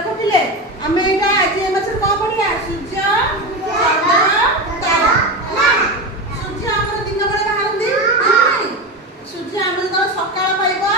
देखो पिले हमें एटा आज एम से को पढ़िया सूर्य चंद्र तारा ना सूर्य हमर दिन बेले बाहरंदी सूर्य हमर तो सकाळ पाइबो